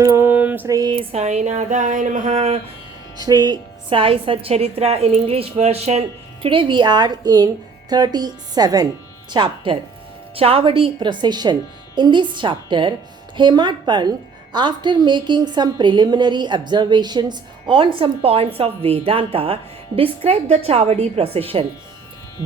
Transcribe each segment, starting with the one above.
Om Sri Sai Nadaya Namaha. Sri Sai Satcharitra in English version. Today we are in 37 chapter. Chavadi procession. In this chapter, Hemad Pant, after making some preliminary observations on some points of Vedanta, described the Chavadi procession.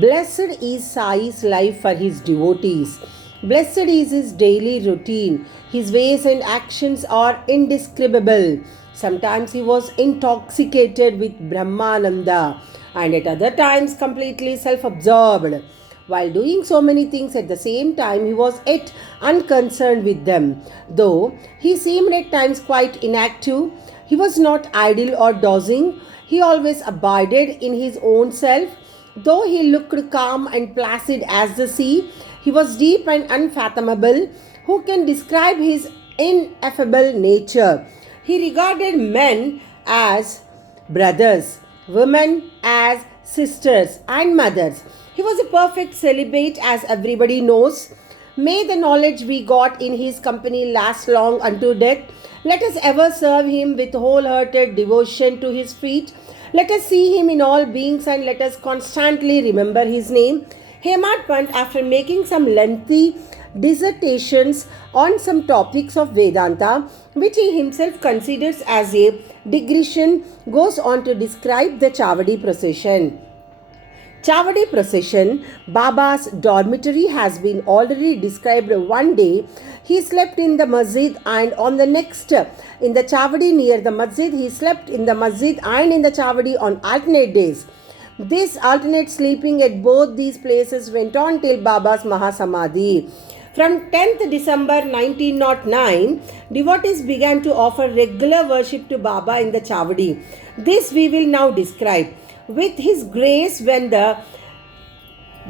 Blessed is Sai's life for his devotees. Blessed is his daily routine. His ways and actions are indescribable. Sometimes he was intoxicated with Brahmananda and at other times completely self absorbed. While doing so many things at the same time, he was yet unconcerned with them. Though he seemed at times quite inactive, he was not idle or dozing. He always abided in his own self. Though he looked calm and placid as the sea, he was deep and unfathomable. Who can describe his ineffable nature? He regarded men as brothers, women as sisters and mothers. He was a perfect celibate, as everybody knows. May the knowledge we got in his company last long unto death. Let us ever serve him with wholehearted devotion to his feet. Let us see him in all beings and let us constantly remember his name. Hemad Pant, after making some lengthy dissertations on some topics of Vedanta, which he himself considers as a digression, goes on to describe the Chavadi procession. Chavadi procession, Baba's dormitory has been already described. One day, he slept in the masjid and on the next in the Chavadi near the masjid. He slept in the masjid and in the Chavadi on alternate days. This alternate sleeping at both these places went on till Baba's Mahasamadhi. From 10th December 1909, devotees began to offer regular worship to Baba in the Chavadi. This we will now describe. With his grace, when the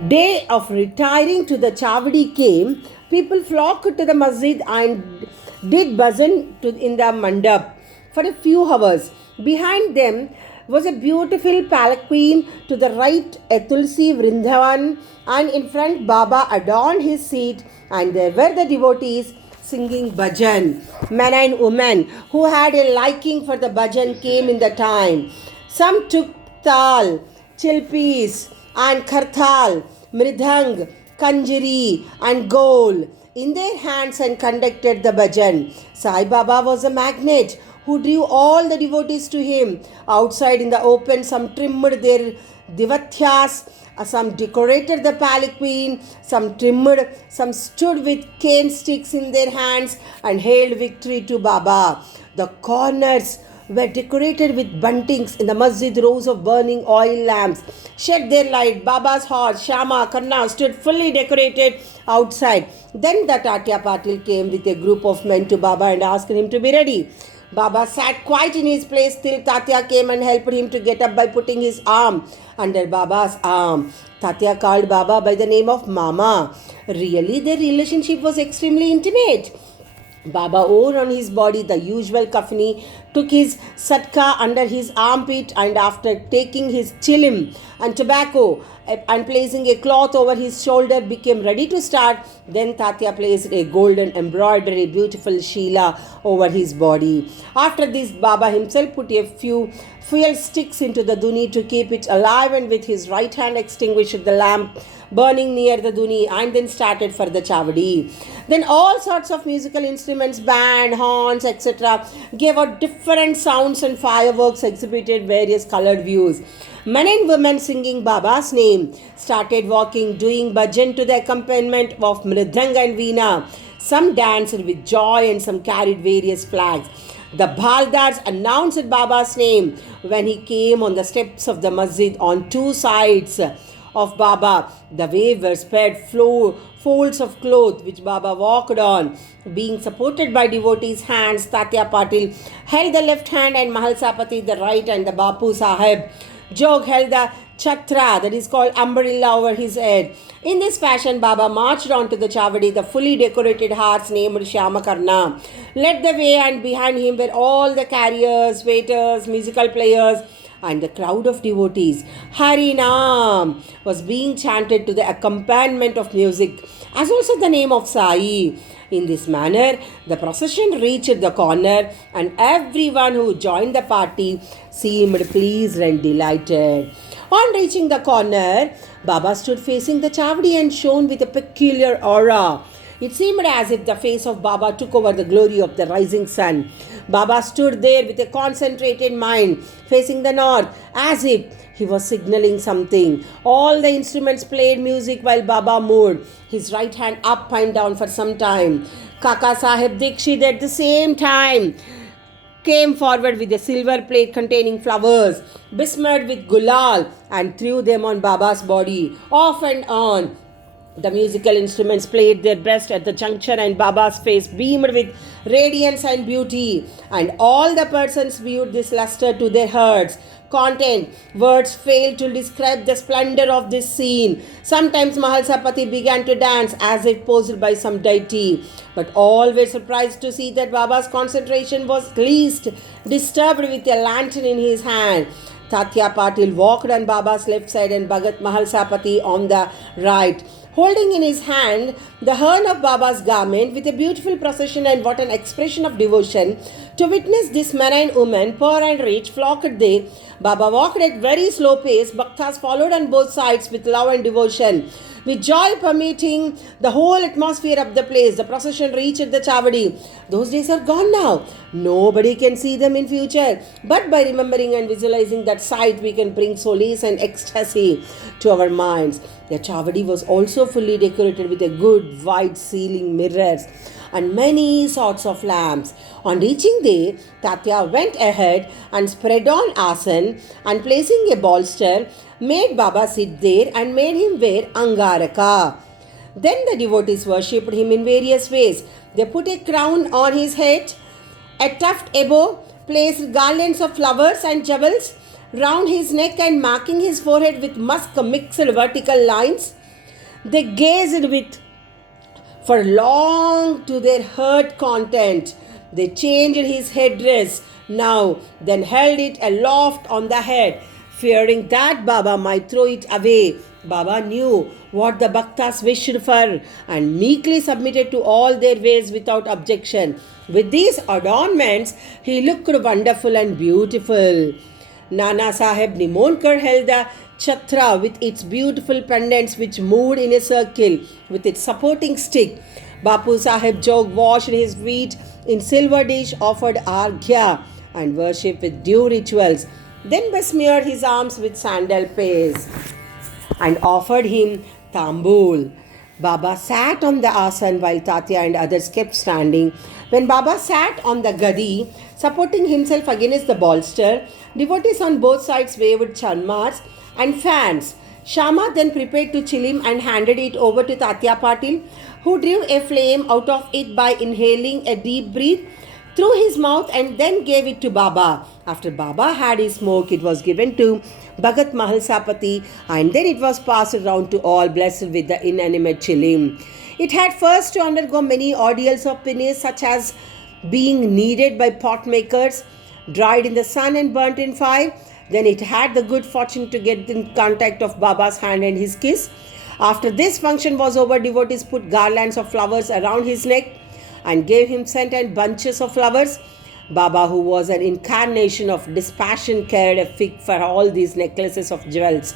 day of retiring to the Chavadi came, people flocked to the masjid and did bhajan in the mandap for a few hours. Behind them was a beautiful palanquin, to the right a Tulsi Vrindavan, and in front Baba adorned his seat, and there were the devotees singing bhajan. Men and women who had a liking for the bhajan came in the time. Some took tal, chilpis and khartal, mridhang, kanjari and gol in their hands and conducted the bhajan. Sai Baba was a magnet who drew all the devotees to him. Outside in the open, some trimmed their divathyas, some decorated the palanquin, some trimmed, some stood with cane sticks in their hands and hailed victory to Baba. The corners were decorated with buntings. In the masjid, rows of burning oil lamps shed their light. Baba's horse, Shama, Karna, stood fully decorated outside. Then the Tatya Patil came with a group of men to Baba and asked him to be ready. Baba sat quiet in his place till Tatya came and helped him to get up by putting his arm under Baba's arm. Tatya called Baba by the name of Mama. Really, their relationship was extremely intimate. Baba wore on his body the usual kafni, took his satka under his armpit, and after taking his chilim and tobacco and placing a cloth over his shoulder, became ready to start. Then Tatya placed a golden embroidery beautiful Sheela over his body. After this, Baba himself put a few fuel sticks into the duni to keep it alive, and with his right hand extinguished the lamp burning near the duni, and then started for the Chavadi. Then all sorts of musical instruments, band, horns, etc. gave out different sounds, and fireworks exhibited various colored views. Men and women singing Baba's name started walking, doing bhajan to the accompaniment of mridang and veena. Some danced with joy and some carried various flags. The Bhaldars announced Baba's name when he came on the steps of the masjid on two sides of Baba. The wave were spread folds of cloth which Baba walked on. Being supported by devotees' hands, Tatya Patil held the left hand and Mahalsapati the right, and the Bapu Sahib Jog held the chatra, that is called umbrella, over his head. In this fashion, Baba marched on to the Chavadi. The fully decorated horse named Shamakarna led the way, and behind him were all the carriers, waiters, musical players, and the crowd of devotees. Harinam was being chanted to the accompaniment of music, as also the name of Sai. In this manner, the procession reached the corner, and everyone who joined the party seemed pleased and delighted. On reaching the corner, Baba stood facing the Chavdi and shone with a peculiar aura. It seemed as if the face of Baba took over the glory of the rising sun. Baba stood there with a concentrated mind, facing the north, as if he was signaling something. All the instruments played music while Baba moved his right hand up and down for some time. Kaka Sahib Dikshit at the same time came forward with a silver plate containing flowers, besmeared with gulal, and threw them on Baba's body, off and on. The musical instruments played their best at the juncture, and Baba's face beamed with radiance and beauty. And all the persons viewed this luster to their hearts' content. Words fail to describe the splendor of this scene. Sometimes Mahalsapati began to dance as if posed by some deity, but all were surprised to see that Baba's concentration was least disturbed with a lantern in his hand. Tatya Patil walked on Baba's left side and Bhagat Mahalsapati on the right, holding in his hand the horn of Baba's garment with a beautiful procession. And what an expression of devotion! To witness this marine woman, poor and rich, flocked there. Baba walked at very slow pace. Bhaktas followed on both sides with love and devotion, with joy permeating the whole atmosphere of the place. The procession reached the Chavadi. Those days are gone now. Nobody can see them in future. But by remembering and visualizing that sight, we can bring solace and ecstasy to our minds. The Chavadi was also fully decorated with a good wide ceiling mirrors and many sorts of lamps. On reaching there, Tatya went ahead and spread on asan, and placing a bolster, made Baba sit there and made him wear angaraka. Then the devotees worshipped him in various ways. They put a crown on his head, a tuft above, placed garlands of flowers and jewels round his neck, and marking his forehead with musk mixed vertical lines. They gazed with for long to their heart content. They changed his headdress now, then held it aloft on the head, fearing that Baba might throw it away. Baba knew what the Bhaktas wished for and meekly submitted to all their ways without objection. With these adornments, he looked wonderful and beautiful. Nana Sahib Nimonkar held the chhatra with its beautiful pendants which moved in a circle with its supporting stick. Bapu Sahib Jog washed his feet in silver dish, offered arghya and worship with due rituals, then besmeared his arms with sandal paste and offered him tambul. Baba sat on the asan while Tatya and others kept standing. When Baba sat on the gadi, supporting himself against the bolster, devotees on both sides waved charmars and fans. Shama then prepared to chill him and handed it over to Tatya Patil, who drew a flame out of it by inhaling a deep breath through his mouth and then gave it to Baba. After Baba had his smoke, it was given to Bhagat Mahalsapati, and then it was passed around to all blessed with the inanimate chilim. It had first to undergo many ordeals of penance, such as being kneaded by pot makers, dried in the sun and burnt in fire. Then it had the good fortune to get in contact of Baba's hand and his kiss. After this function was over, devotees put garlands of flowers around his neck and gave him scent and bunches of flowers. Baba, who was an incarnation of dispassion, carried a fig for all these necklaces of jewels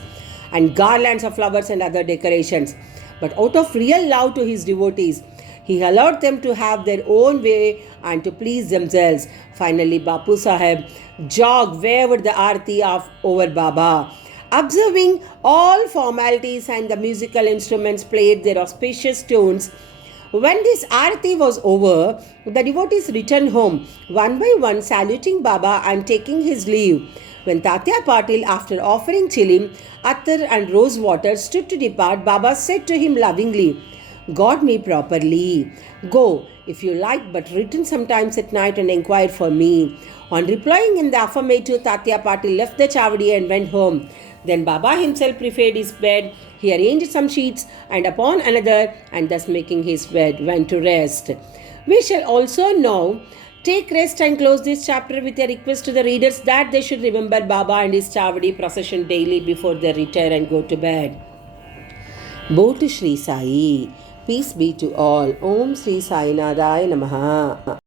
and garlands of flowers and other decorations. But out of real love to his devotees, he allowed them to have their own way and to please themselves. Finally, Bapu Sahib Jog waved the arati over Baba. Observing all formalities and the musical instruments played their auspicious tunes, when this arati was over, the devotees returned home, one by one saluting Baba and taking his leave. When Tatya Patil, after offering chilim, attar and rose water, stood to depart, Baba said to him lovingly, "God me properly. Go, if you like, but return sometimes at night and inquire for me." On replying in the affirmative, Tatya Patil left the Chavadi and went home. Then Baba himself prepared his bed. He arranged some sheets and upon another, and thus making his bed, went to rest. We shall also now take rest and close this chapter with a request to the readers that they should remember Baba and his Chavadi procession daily before they retire and go to bed. Bow to Sri Sai. Peace be to all. Om Sri Sai Nadaya Namaha.